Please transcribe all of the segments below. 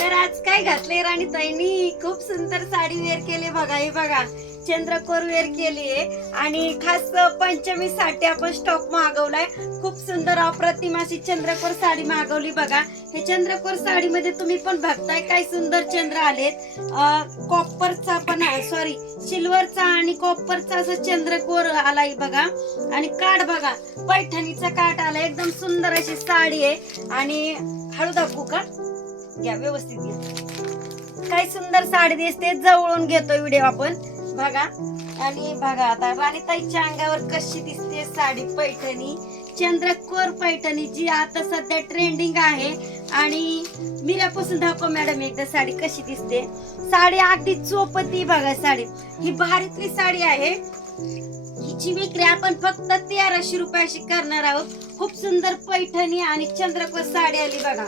तर आज काय घातले राणी ताईनी? खूप सुंदर साडी वेअर केली बघा हे बघा. चंद्रकोर वेअर केली आहे. आणि खास पंचमी साठी आपण स्टॉक मागवलाय. खूप सुंदर अप्रतिम अशी चंद्रकोर साडी मागवली बघा. हे चंद्रकोर साडीमध्ये तुम्ही पण बघताय काय सुंदर चंद्र आलेत. कॉपरचा पण सॉरी सिल्वरचा आणि कॉपरचा असं चंद्रकोर आलाय बघा. आणि काठ बघा पैठणीचा काठ आला एकदम सुंदर अशी साडी आहे. आणि हळू दाखवू का? घ्या व्यवस्थित घ्या. काय सुंदर साडी दिसते जवळून घेतो व्हिडिओ आपण. बघा. आणि बघा आता राणीताईच्या अंगावर कशी दिसते साडी पैठणी. चंद्रकोर पैठणी जी आता सध्या ट्रेंडिंग आहे. आणि मिऱ्यापासून दाखव मॅडम एकदा साडी कशी दिसते. साडी अगदी चोपती बघा साडी. ही भारीतली साडी आहे. हिची विक्री आपण फक्त तेराशे रुपयाशी करणार आहोत. खूप सुंदर पैठणी आणि चंद्रकोर साडी आली बघा.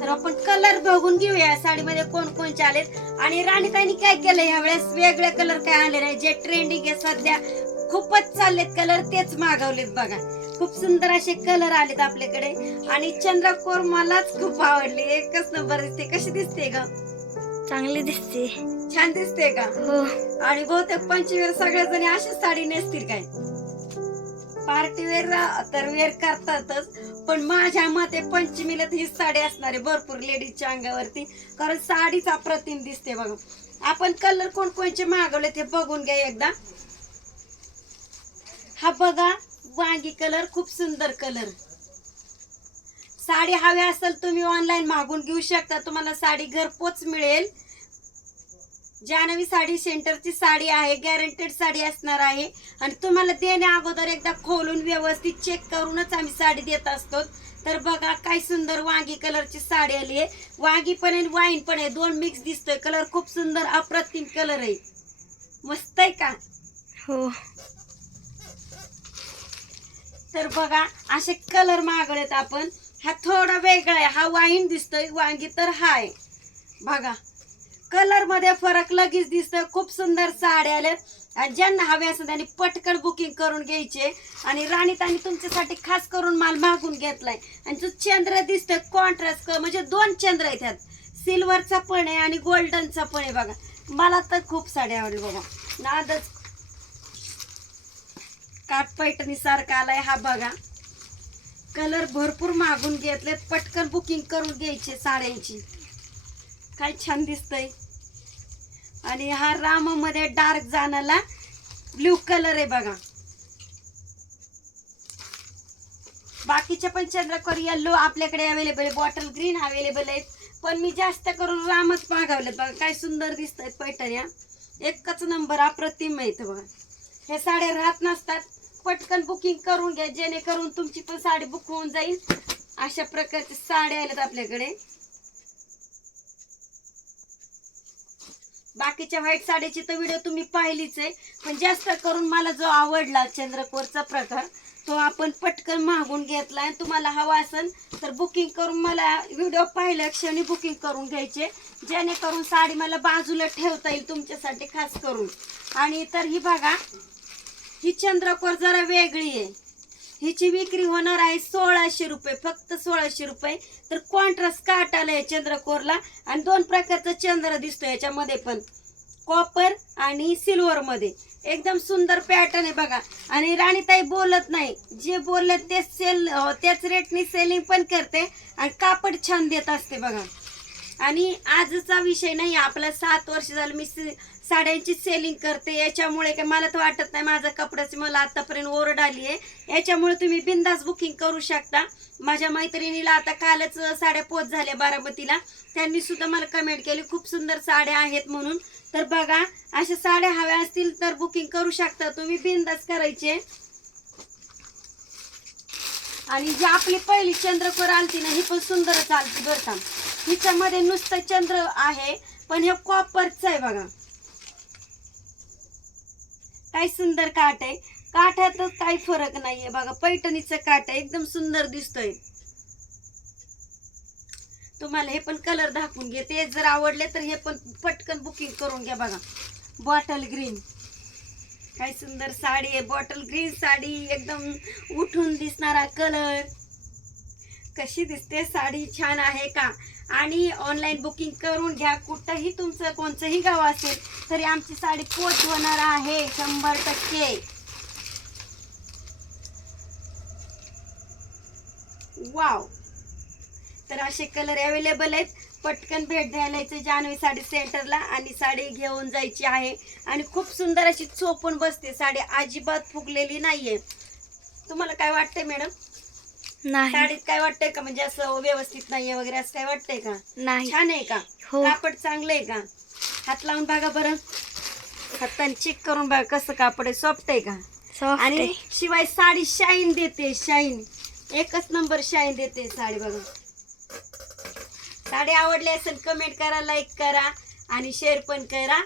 तर आपण कलर बघून घेऊया साडीमध्ये कोण कोणचे आलेत. आणि राणीताईनी काय केलं यावेळेस वेगळे कलर काय आले नाही जे ट्रेंडिंग आहे सध्या खूपच चाललेत कलर तेच मागवलेत बघा. खूप सुंदर असे कलर आलेत आपल्याकडे. आणि चंद्रकोर मलाच खूप आवडली. एकच नंबर दिसते. कशी दिसते ग? चांगली दिसते. छान दिसते का? हो. आणि बहुतेक पंचवीर सगळ्या जणी अशीच साडी नेसतील काय? पार्टी वेअर तर वेअर करतातच पण माझ्या मते पंचमीला तर हीच साडी असणार आहे भरपूर लेडीजच्या अंगावरती कारण साडीच अप्रतिम दिसते बघा. आपण कलर कोण कोणचे मागवले ते बघून घ्या एकदा. हा बघा वांगी कलर खूप सुंदर कलर साडी हवी असेल तुम्ही ऑनलाईन मागून घेऊ शकता. तुम्हाला साडी घरपोच मिळेल. जानवी साडी सेंटरची साडी आहे गॅरंटेड साडी असणार आहे. आणि तुम्हाला देण्या अगोदर एकदा खोलून व्यवस्थित चेक करूनच आम्ही साडी देत असतो. तर बघा काय सुंदर वांगी कलरची साडी आली आहे. वांगी पण आहे वाईन पण आहे. दोन मिक्स दिसतोय. कलर खूप सुंदर अप्रतिम कलर आहे. मस्त आहे का? हो. तर बघा असे कलर मागवलेत आपण. हा थोडा वेगळा आहे. हा वाईन दिसतोय वांगी तर हा आहे बघा कलरमध्ये फरक लगेच दिसतोय. खूप सुंदर साड्या आल्यात. आणि ज्यांना हवे असेल त्यांनी पटकन बुकिंग करून घ्यायचे. आणि राणीत तुमच्यासाठी खास करून माल मागून घेतलाय. आणि जो चंद्र दिसतोय कॉन्ट्रास्ट म्हणजे दोन चंद्र आहेत त्यात सिल्वरचा पण आहे आणि गोल्डनचा पण आहे बघा. मला तर खूप साड्या आवडली बघा. नादच. काठ पैठणी सारखा आलाय हा बघा. कलर भरपूर मागून घेतलेत. पटकन बुकिंग करून घ्यायचे साड्यांची. काय छान दिसतंय. आणि हा राममध्ये डार्क जाण्याला ब्ल्यू कलर आहे बघा. बाकीच्या पण चंद्रकोर येल्लो आपल्याकडे अवेलेबल आहे. बॉटल ग्रीन अवेलेबल आहेत. पण मी जास्त करून रामच मागवलेत बघा. काय सुंदर दिसत आहेत पैठण्या एकच नंबर अप्रतिम आहे बघा. हे साड्या राहत नसतात. पटकन बुकिंग करून घ्या जेणेकरून तुमची पण साडी बुक होऊन जाईल. अशा प्रकारच्या साड्या आल्यात आपल्याकडे. बाकीच्या व्हाईट साड्याची तर व्हिडिओ तुम्ही पाहिलीच आहे. पण जास्त करून मला जो आवडला चंद्रकोरचा प्रकार तो आपण पटकन मागून घेतला आणि तुम्हाला हवा असेल तर बुकिंग करून मला व्हिडिओ पाहिल्या क्षणी बुकिंग करून घ्यायचे. जेणेकरून साडी मला बाजूला ठेवता येईल तुमच्यासाठी खास करून. आणि तर ही बघा ही चंद्रकोर जरा वेगळी आहे. हिची विक्री होणार आहे सोळाशे रुपये फक्त सोळाशे रुपये. तर कॉन्ट्रास्ट काट आलाय चंद्रकोरला आणि दोन प्रकारचा चंद्र दिसतो याच्यामध्ये पण. कॉपर आणि सिल्वर मध्ये. एकदम सुंदर पॅटर्न आहे बघा. आणि राणीताई बोलत नाही. जे बोलले तेच सेल त्याच रेटनी सेलिंग पण करते आणि कापड छान देत असते बघा. आणि आजचा विषय नाही आपला सात वर्ष झालं मी साड्यांची सेलिंग करते. याच्यामुळे काय मला तर वाटत नाही माझ्या कपड्याची मला आतापर्यंत ओरड आली आहे. याच्यामुळे तुम्ही बिंदास बुकिंग करू शकता. माझ्या मैत्रिणीला आता कालच साड्या पोच झाल्या बारामतीला. त्यांनी सुद्धा मला कमेंट केली खूप सुंदर साड्या आहेत म्हणून. तर बघा अशा साड्या हव्या असतील तर बुकिंग करू शकता. तुम्ही बिंदास करायचे. आणि जी आपली पहिली चंद्रकोर आलती ना ही पण सुंदरच आलती बरं का. हिच्यामध्ये नुसतं चंद्र आहे पण हे कॉपरचं आहे बघा. काय सुंदर काठ आहे. काठातच काही फरक नाहीये बघा. पैठणीचं काठ आहे. एकदम सुंदर दिसतोय. तुम्हाला हे पण कलर दाखवून घे ते जर आवडले तर हे पण पटकन बुकिंग करून घ्या बघा. बॉटल ग्रीन काय सुंदर साडी आहे. Bottle green sari. एकदम उठून दिसणारा कलर कशी दिसते साडी छान आहे का? आणि ऑनलाईन बुकिंग करून घ्या. कुठंही तुमचं कोणतंही गाव असेल तरी आमची साडी पोच होणार आहे शंभर टक्के. वाव तर असे कलर अवेलेबल आहेत. पटकन भेट द्यायला यायचं जान्हवी साडी सेंटरला आणि साडी घेऊन जायची आहे. आणि खूप सुंदर अशी चोपून बसते साडी. अजिबात फुगलेली नाहीये. तुम्हाला काय वाटतंय मॅडम नाही. साडीत काय वाटतंय का? म्हणजे असं व्यवस्थित नाहीये वगैरे असं काय वाटतंय का? नाही. छान आहे का? हो. कापड चांगलं आहे का? हात लावून बघा बरं. हाताने चेक करून बघा कसं कापड आहे. सॉफ्ट आहे का? आणि आहे. शिवाय साडी शाईन देते शाईन एकच नंबर शाईन देते साडी बघा. साडी आवडली असेल कमेंट करा लाईक करा आणि शेअर पण करा.